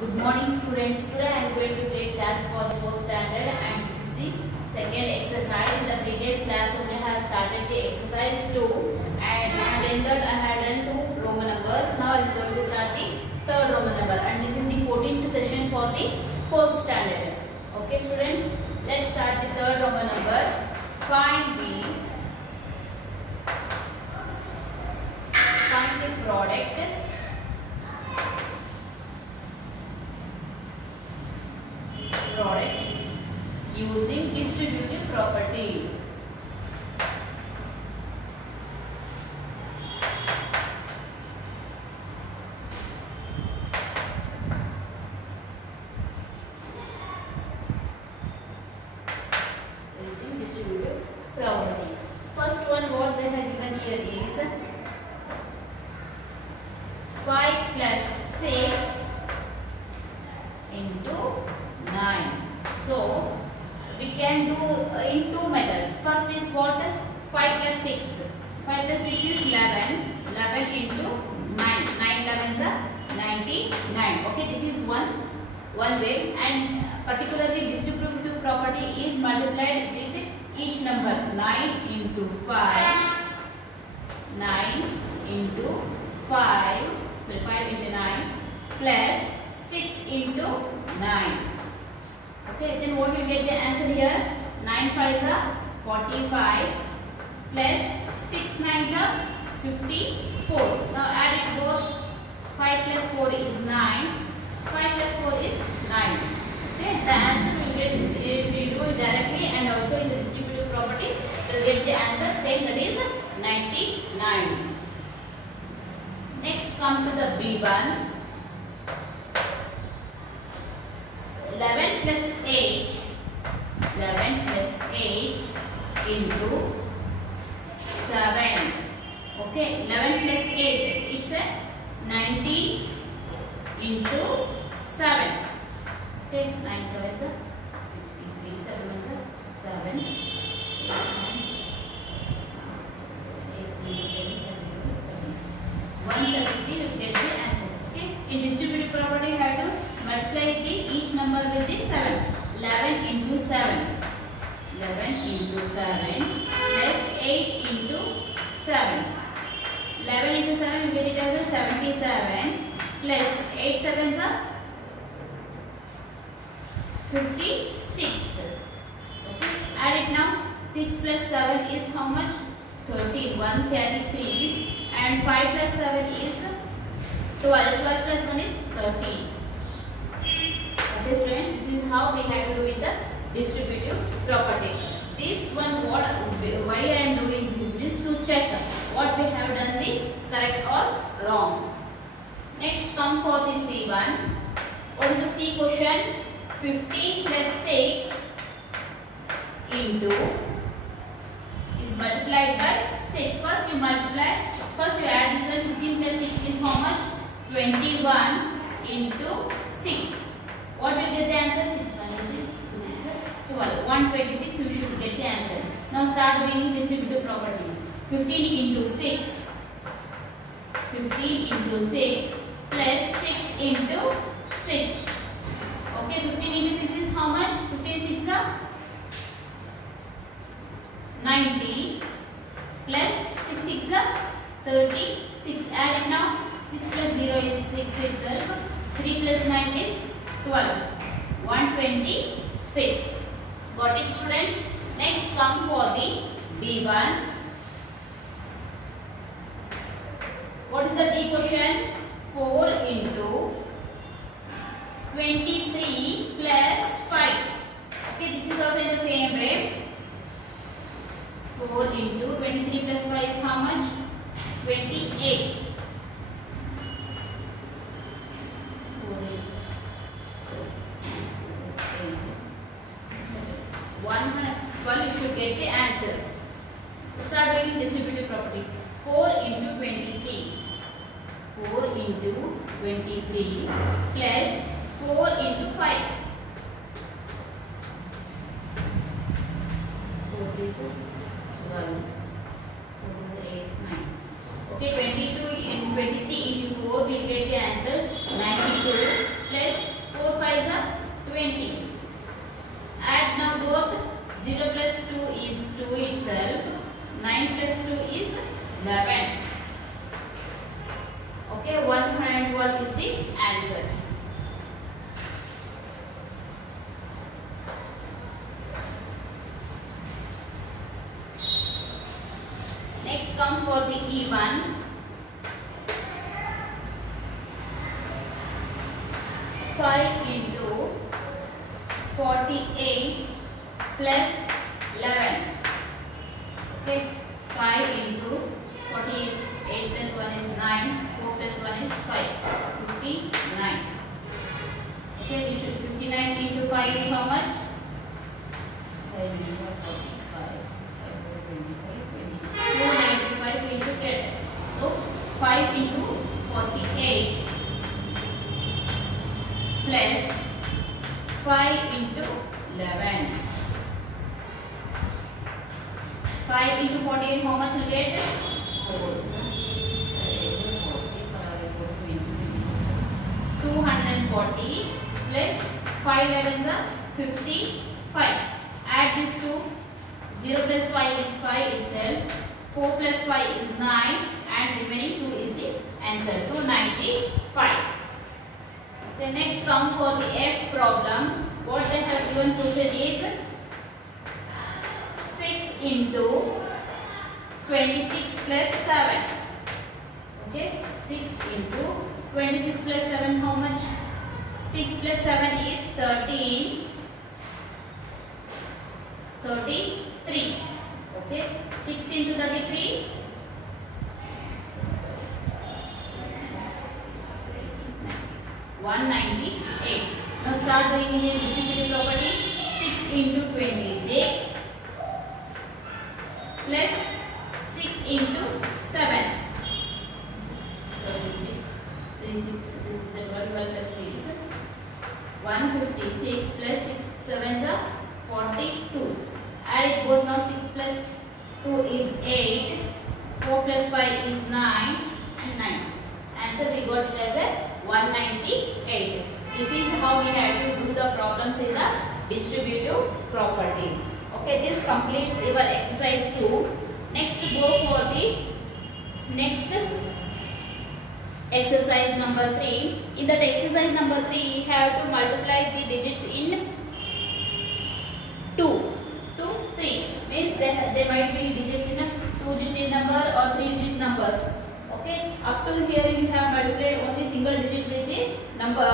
Good morning students. Today I am going to take class for the 4th standard and this is the second exercise. In the previous class only I have started the exercise 2 and in that I had done 2 Roman numbers. Now I am going to start the third Roman number and this is the 14th session for the 4th standard. Okay students, let's start the third Roman number. Find the product using distributive property. Using distributive property. First one, what they have given here is 5 plus 6 into 9. So we can do in two methods. First is what? 5 plus 6. 5 plus 6 is 11. 11 into 9. 9 11s are 99. Okay, this is one way, and particularly distributive property is multiplied with each number. 9 into 5. 9 into 5. So 5 into 9 plus 6 into 9. Okay, then what will get the answer here? 9 5s are 45 plus 6 9s are 54. Now add it both. 5 plus 4 is 9. 5 plus 4 is 9. Okay, the answer will get, if we do it directly and also in the distributive property, we will get the answer same, that is 99. Next come to the B1. 11 plus 8. 11 plus 8 into 7. Okay, 11 plus 8, it's a 19 into 7. Okay, 9 7s are 63, 7 1s are 7, 8 9, 133 will get the answer. Okay, in distributive property you have to multiply each number with the 7. 11 into 7. 11 into 7 plus 8 into 7. 11 into 7 you get it as a 77 plus 8 7s are 56. Okay. Add it now. 6 plus 7 is how much? 13. 1 carry 3 and 5 plus 7 is 12. 12 plus 1 is 13. Okay students, this is how we have to do with the distributive property. This one, why I am doing this to check what we have done the correct or wrong. Next come for the C1. What is the C question? 15 plus 6 into is multiplied by 6. First you multiply, first you add this one. 15 plus 6 is how much? 21 into 6. What will get the answer? 6 12. 126 you should get the answer. Now start doing distributive property. 15 into 6. 15 into 6 plus 6 into 6. Okay, 15 into 6 is how much? 15 6 are 90 plus 6 6 are 36. Add it now. 6 plus 0 is 6 itself. 3 plus 9 is 12. 126. Got it students? Next come for the D1. What is the D question? 4 into 23 plus 5. Okay, this is also in the same way. 4 into 23 plus 5 is how much? 28. 112 you should get the answer. Start doing distributive property. 4 into 23. 4 into 23 plus 4 into 5. 4 is 1. 4 8 9. Okay, 22 in 23 into 4 will get the answer 92 plus 12 is the answer. Next come for the E1. 5 into 48 plus 11. Okay, 5 into 48, 8 plus 1 is 9, 4 plus 1 is 5, 59. Okay, we should 59 into 5 is how much? 5 into 45, 295 we should get. So 5 into 48 plus 5 into 11. 5 into 48 how much will get? 4. 240 plus 5 11s are 55. Add these two. 0 plus 5 is 5 itself. 4 plus 5 is 9 and remaining 2 is the answer, 295. The next come for the F problem. What they have given question is 6 into 26 plus 7. Okay, 6 into 26 plus 7 how much? 6 plus 7 is 13. 33. Okay, 6 into 33. 198. Now start doing the distributive property. 6 into 26 plus 6 into 7. 36. This is the 12 plus 3 is 156 plus 6 7s are 42. Add it both now. 6 plus 2 is 8. 4 plus 5 is 9 and 9. Answer we got it as a 198. This is how we have to do the problems in the distributive property. Okay, this completes your exercise 2. Next go for the next exercise number 3. In that exercise number 3, you have to multiply the digits in 2 to 3. Means they might be digits in a 2-digit number or 3-digit numbers. Okay, up to here you have multiplied only single digit with the number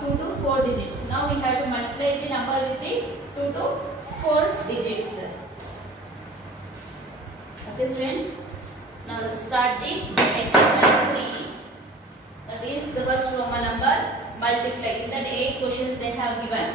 2 to 4 digits. Now we have to multiply the number with the 2 to 4 digits. Okay students, now let's start the exercise 3. That is the first Roman number multiply. In that 8 questions they have given.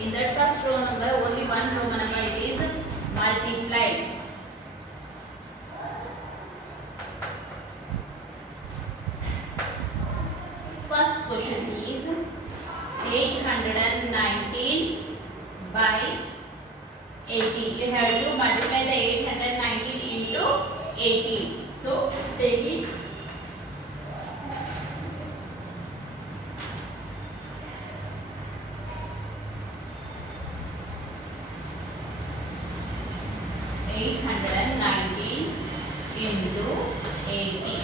In that first row number, only one Roman number it is multiplied. First question is 819 by 80. You have to multiply the 819 into 80. So take it. 819 into 80.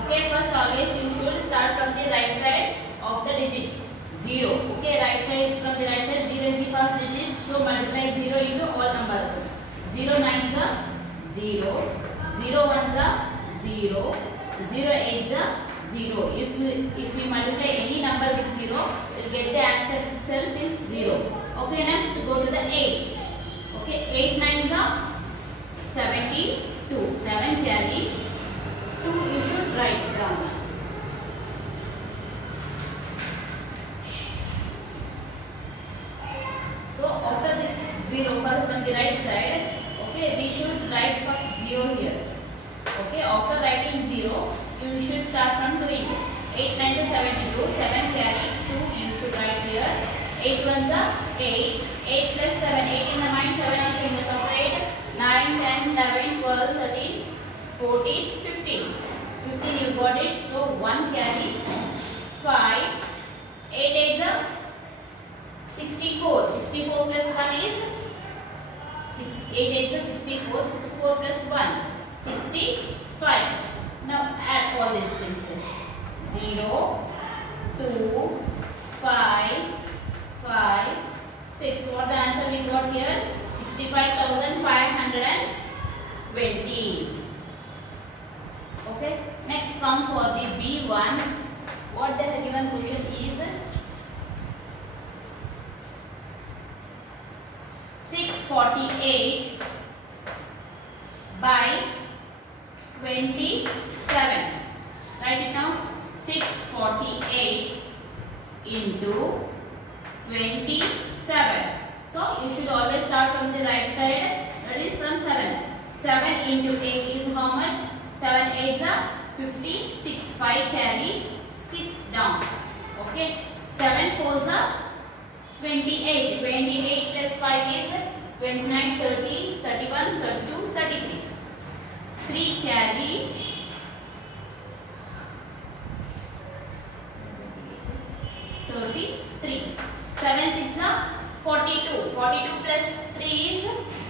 Okay, first always you should start from the right side of the digits. 0. Okay, right side, from the right side 0 is the first digit. So multiply 0 into all numbers. 0 9s are 0, 0 1s are 0, 0 8s are 0. If we multiply any number with 0, we will get the answer itself is 0. Okay, next go to the 8. Okay, 8 9s are 72. 7 carry 2 you should write down. the right side. Okay, we should write first 0 here. Okay, after writing 0, you should start from doing 8 9 is 72, 7 carry 2, you should write here. 8 1 is 8, 8 plus 7, 8 in the mind, 7 on fingers of 8, 9, 10, 11, 12, 13, 14, 15. 15 you got it, so 1 carry 5, 8 8 is 64, 64 plus 1 is 8 8 is 64, 64 plus 1, 65. Now add all these things. 0, 2, 5, 5, 6. What the answer we got here? 65,520. Okay. Next come for the B1. What the given question is? 648 by 27. Write it down. 648 into 27. So you should always start from the right side. That is from 7. 7 into 8 is how much? 7 8 is 56. 5 carry 6 down. Okay. 7 4 is 28. 28 plus 5 is 29, 30, 31, 32, 33. 3 carry 33. 7 6 is 42. 42 plus 3 is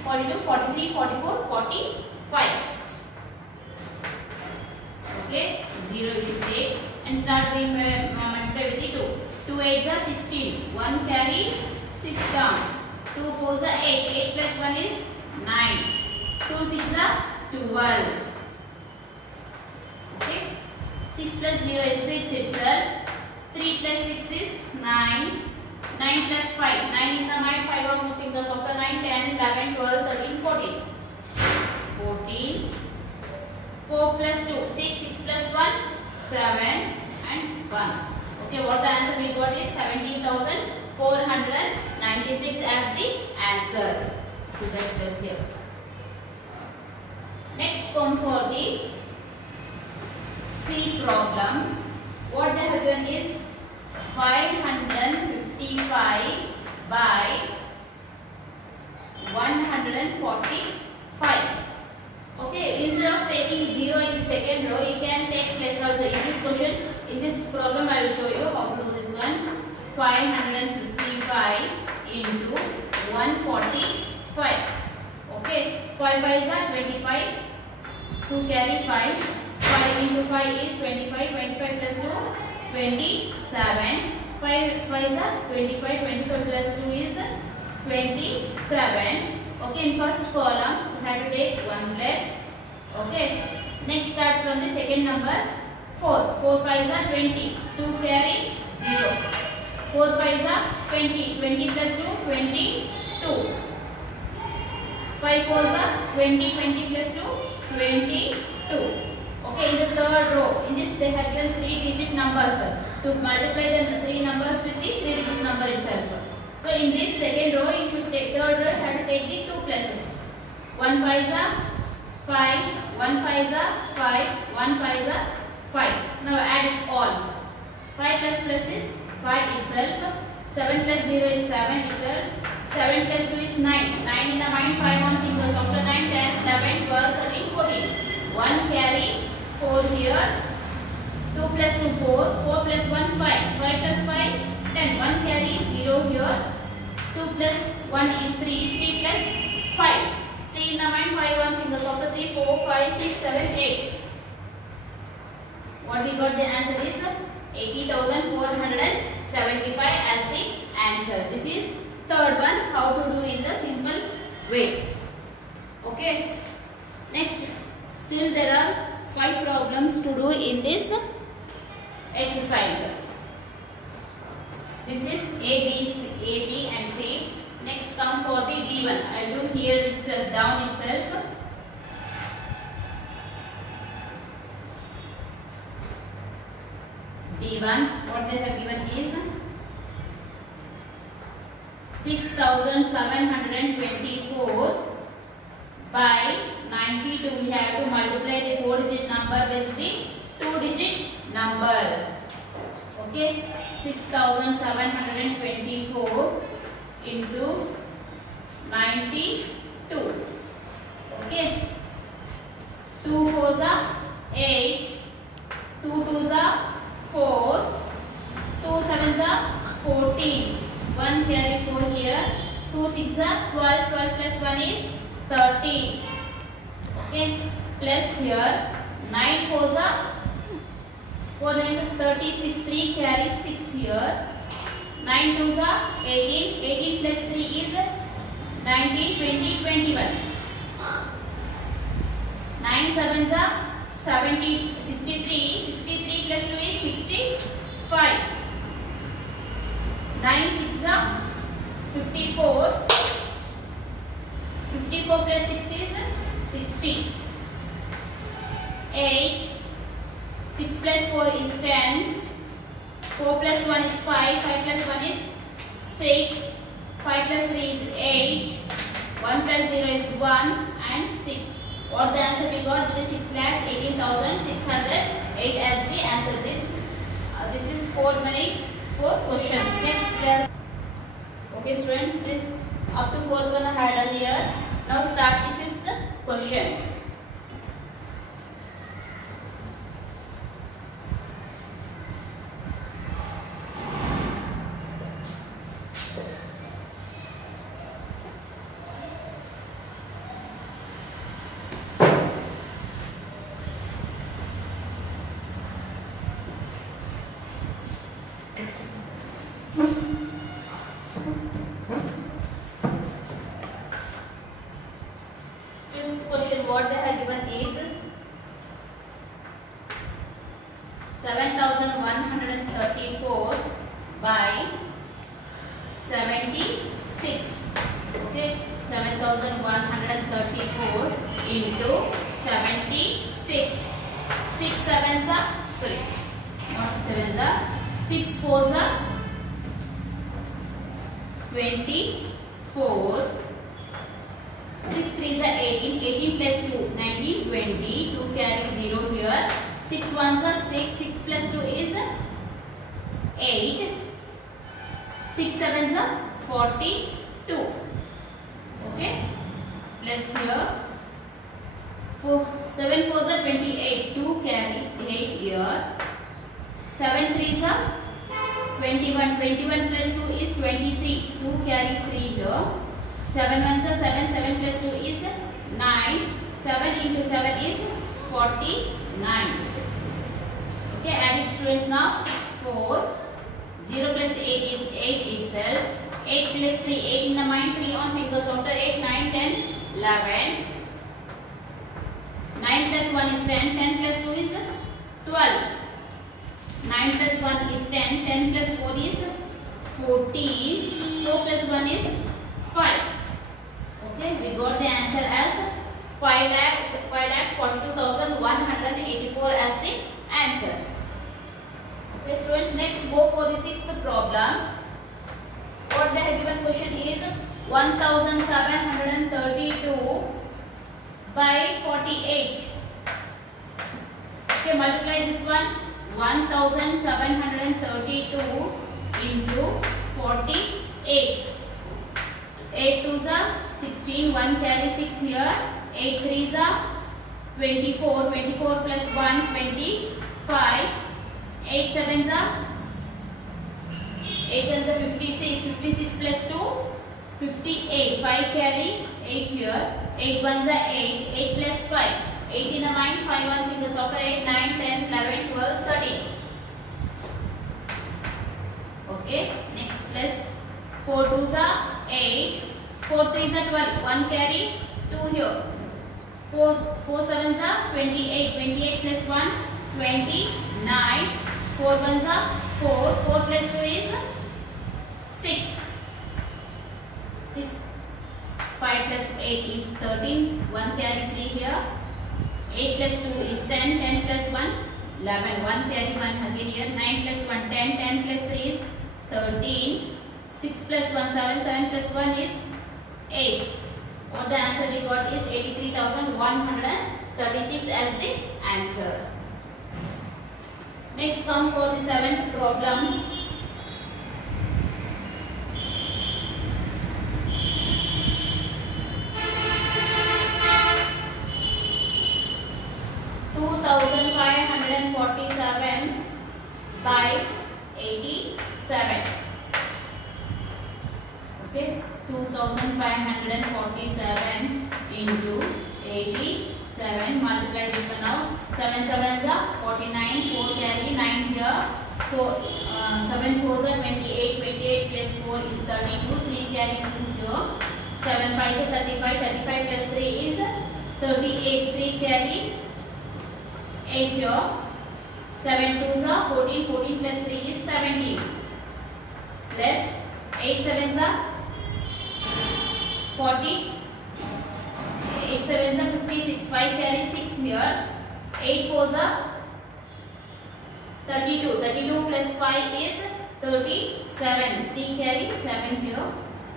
42, 43, 44, 45. Okay, 0 you should take and start doing multiply with the 2. 2 8 is 16. 1 carry 6 down. 2 4 is 8. 8 plus 1 is 9. 2 6 is 12. Okay. 6 plus 0 is 6 itself. 3 plus 6 is 9. 9 plus 5. 9 in the mind. 5 on the fingers. After 9, 10, 11, 12, 13, 14. 14. 4 plus 2. 6. 6 plus 1. 7 and 1. Okay. What the answer we got is 17,496 as the answer. So that is here. Next come for the C problem. What they have given is 555 by 145. Okay, instead of taking 0 in the second row, you can take less also. In this question, in this problem, I will show you how to do this one. 555 into 145. Okay, 5 5 is 25. 2 carry 5. 5 into 5 is 25. 25 plus 2, 27. 5 5 is 25. 25 plus 2 is 27. Okay, in first column, you have to take 1 plus. Okay, next start from the second number. 4. 4 5 is 20. 2 carry 0. 4 5 is 20. 20 plus 2, 22. 5 4 is 20. 20 plus 2, 22. Okay, in the third row, in this they have given 3-digit numbers. To multiply the 3 numbers with the 3-digit number itself. So in this second row, you should take third row, you have to take the 2 pluses. 1 5 is 5, 1 5 is 5, 1 5 is 5. Now add it all. 5 plus plus is 5 itself. 7 plus 0 is 7 itself. 7 plus 2 is 9. 9 in the mind, 5 on fingers. After 9, 10, 11, 12, 13, 14. 1 carry 4 here. 2 plus 2, 4. 4 plus 1, 5. 5 plus 5, 10. 1 carry 0 here. 2 plus 1 is 3. 3 plus 5. 3 in the mind, 5 on fingers. After 3, 4, 5, 6, 7, 8. What we got the answer is 80,475 as the answer. This is third one, how to do in the simple way. Okay. Next, still there are 5 problems to do in this exercise. This is A, B and C. Next come for the D1. I will do here itself, down itself. D1, what they have given is 6 6724 by 92. We have to multiply the 4-digit number with the 2-digit number. Okay, 6724 into 92. Okay, 2 4s are 8, 2 2s are 4, 2 7s are 14, 1 carry 4 here, 2 6s are 12, 12 plus 1 is 13. Okay, plus here 9 4s are 4 9 is 36, 3 carry 6 here, 9 2s are 18, 18 plus 3 is 19, 20, 21. 9 7s are 70, 63, 63 plus 2 is 65. 9 6s are 54, 54 plus 6 is 60. 8, 6 plus 4 is 10, 4 plus 1 is 5, 5 plus 1 is 6, 5 plus 3 is 8, 1 plus 0 is 1 and 6. What the answer we got? This is 6,18,608 as the answer. This is 4 minute 4 questions. Next class. Okay students, this up to 4th one I had done here. Now start the 5th question. What they have given is 7,134 by 76. Okay, 7,134 into 76. 6 7s are, sorry, not 6 7s are, 6 4s are 24. 6 3s are 18, 18 plus 2, 19, 20, 2 carry 0 here, 6 1s are 6, 6 plus 2 is 8, 6 7s are 42, okay, plus here, 7 4s are 28, 2 carry 8 here, 7 3s are 21, 21 plus 2 is 23, 2 carry 3 here, 7 1s are 7, 7 plus 2 is 9, 7 into 7 is 49. Okay, add it students now. 4, 0 plus 8 is 8 itself, 8 plus 3, 8 in the mind, 3 on fingers after 8, 9, 10, 11. 9 plus 1 is 10, 10 plus 2 is 12. 9 plus 1 is 10, 10 plus 4 is 14, 4 plus 1 is 5. Okay, we got the answer as 5,42,184 as the answer. Okay, students, next go for the 6th problem. What they have given question is 1,732 by 48. Okay, multiply this one. 1,732 into 48. 8 2s are 16, 1 carry 6 here, 8 3s are 24, 24 plus 1, 25, 8 7s are 56, 56 plus 2, 58, 5 carry 8 here, 8 1s are 8, 8 plus 5, 8 in the mind, 5 1 fingers after 8, 9, 10, 11, 12, 13. Okay, next plus 4 2s are 8, 4 3s are 12, 1 carry 2 here, 4 7s are 28, 28 plus 1, 29, 4 1s are 4, 4 plus 2 is 6, 6, 5 plus 8 is 13, 1 carry 3 here, 8 plus 2 is 10, 10 plus 1, 11, 1 carry 1 again here, 9 plus 1, 10, 10 plus 3 is 13, 6 plus 1 7, 7 plus 1 is 8. What the answer we got is 83,136 as the answer. Next come for the 7th problem. by 87. Okay, 2547 into 87. Multiply this one out. 7 sevens are 49. 4 carry 9 here. 7 fours are 28. 28 plus 4 is 32. 3 carry 2 here. 7 5 is 35. 35 plus 3 is 38. 3 carry 8 here. 7 twos are 14. 14 plus 3 is 17. Plus 8 sevens are 40. 8 sevens are 56. 5 carry 6 here. 8 fours are 32. 32 plus 5 is 37. 3 carry 7 here.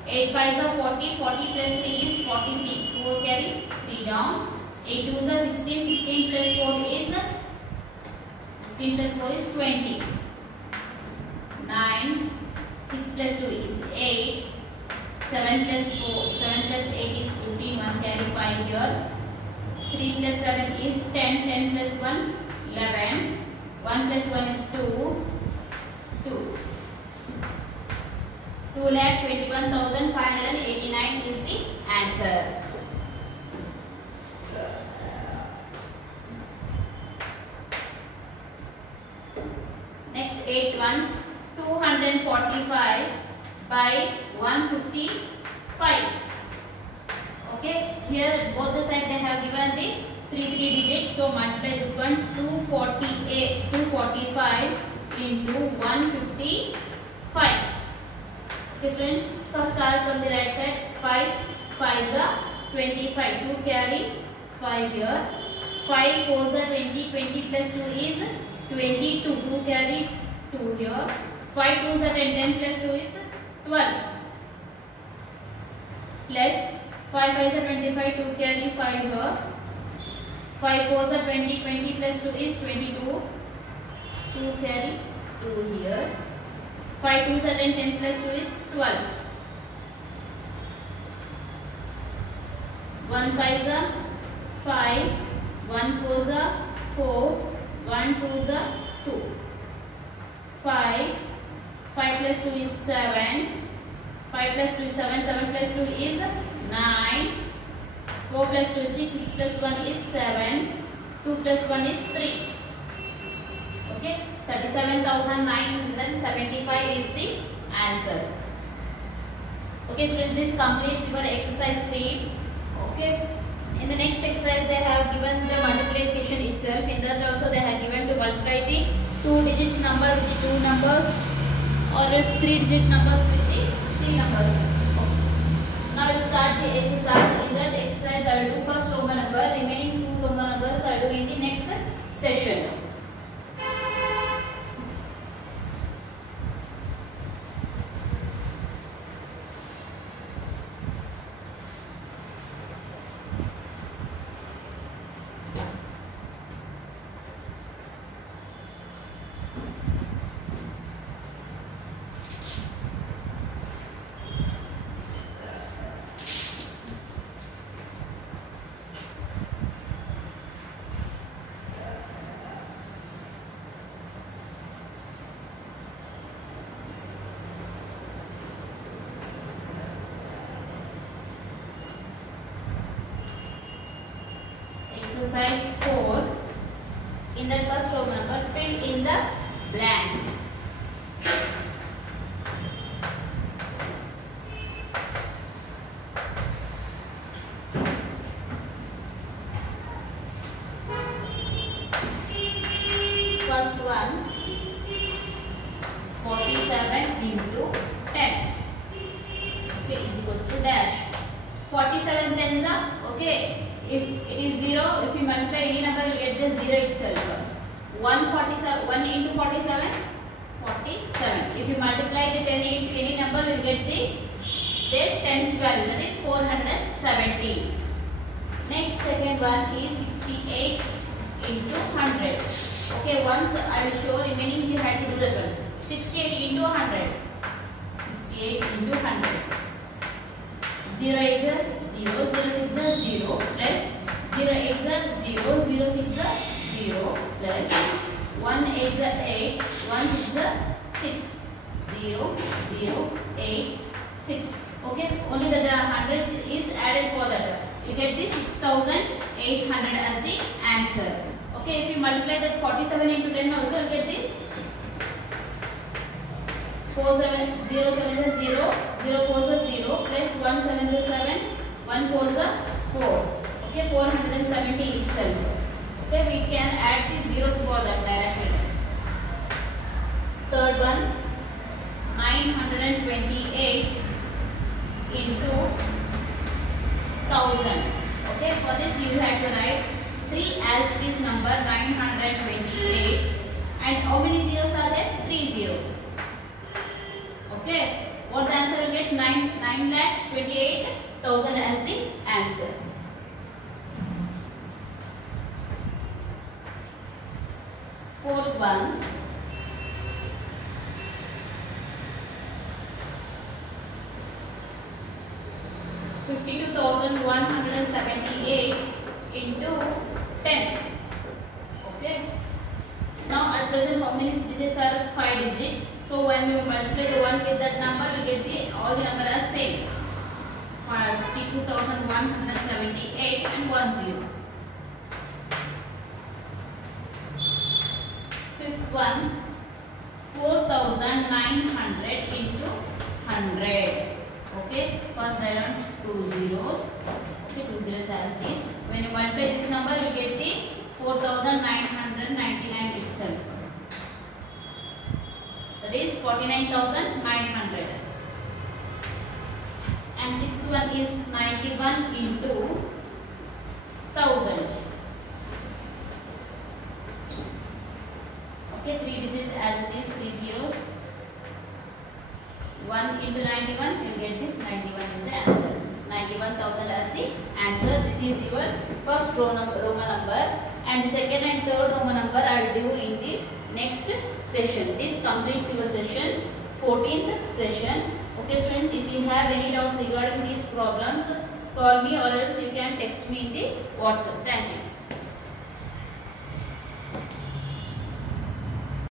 8 fives are 40. 40 plus 3 is 43. 4 carry 3 down. 8 twos are 16. 16 plus 4 is 16 plus 4 is 20. 9. 6 plus 2 is 8. 7 plus 4. 7 plus 8 is 15. 1 carry 5 here. 3 plus 7 is 10. 10 plus 1 11. 1 plus 1 is 2. 2. 2,21,589 is the answer. Next 8th one. 245 by 155. Okay, here both the side they have given the 3 digits, so multiply this one. 245 into 155. Okay students, first start from the right side. 5 5s are 25. 2 carry 5 here. 5 4s are 20. 20 plus 2 is 22. 2 carry 2 here. 5 2s are 10. 10 plus 2 is 12. Plus 5 5s are 25. 2 carry 5 here. 5 4s are 20. 20 plus 2 is 22. 2 carry 2 here. 5 2s are 10. 10 plus 2 is 12. 1 5s are 5. 1 4s are 4. 1 2s are 2. 5 plus 2 is 7. 5 plus 2 is 7. 7 plus 2 is 9. 4 plus 2 is 6. 6 plus 1 is 7. 2 plus 1 is 3. Okay, 37,975 is the answer. Okay students, this completes your exercise 3. Okay, in the next exercise they have given the multiplication itself. In that also they have given to multiply the 2 digits number with the 2 numbers, or else 3 digit numbers with the 3 numbers. Okay. Now let's start the exercise. In that exercise I will do first Roman number, remaining 2 Roman numbers I will do in the next session. Exercise 4. In the first Roman number, fill in the blanks. First one, 47 into 10. Okay, is equals to dash. 47 tens are okay. If it is 0, if you multiply any number, you get the 0 itself. 1 into 47, 47. If you multiply the 10 into any number, we will get their tens value, that is 470. Next, second one is 68 into 100. Okay, once I will show remaining, you have to do that one. 68 into 100. 68 into 100. 0 8 is 0, 0 6 is 0 plus 0 8 is 0, 0 6 is 0 plus 1 8 is 8, 1 6 is 6. 0, 0, 8, 6. Okay, only the 100 is added for that. You get the 6800 as the answer. Okay, if you multiply that 47 into 10 also, you get the 0 7 is 0, 0 4 is 0 plus 1 7 is 7, 1 4 is 4. Okay, 470 itself. Okay, we can add the zeros for that directly. Third one, 928 into 1000. Okay, for this you have to write 3 as this number 928, and how many zeros are there? 3 zeros. Okay, what the answer will get? 9,28,000 as the answer. Fourth one, 52,178 into 10. Okay. Now at present, how many digits are? 5 digits. So when you multiply the one with that number, you get the all the number as same. 52,178 and 1 0. Fifth one, 4,900 into 100. Okay, first write down 2 zeros. Okay, 2 zeros as this. When you multiply this number, you get the 4,999 itself. That is 49,900. And sixth one is 91 into 1000. Okay, 3 digits as it is, 3 zeros. 1 into 91, you get the 91 is the answer. 91,000 as the answer. This is your first Roman number, and the second and third Roman number I will do in the next session. This completes your session, 14th session. Okay students, if you have any doubts regarding these problems, call me or else you can text me in the WhatsApp. Thank you.